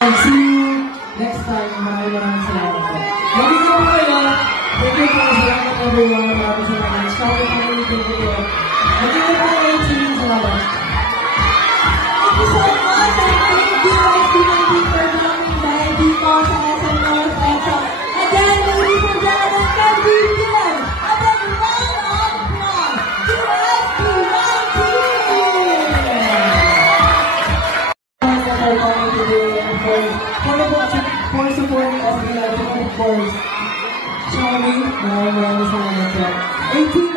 And see you next time. Maraming salamat po. Magiging po kayo. Thank you po. Salamat everyone. Maraming salamat. Shout out po kayo. Thank you po. Magiging po kayo. See you. Salamat. Thank you so much. Thank you SB19 for coming by dito sa SM North Metro. Again, ladies and gentlemen, can we give a big round of applause to SB19? For supporting us, of course, Charlie, maraming salamat po. 18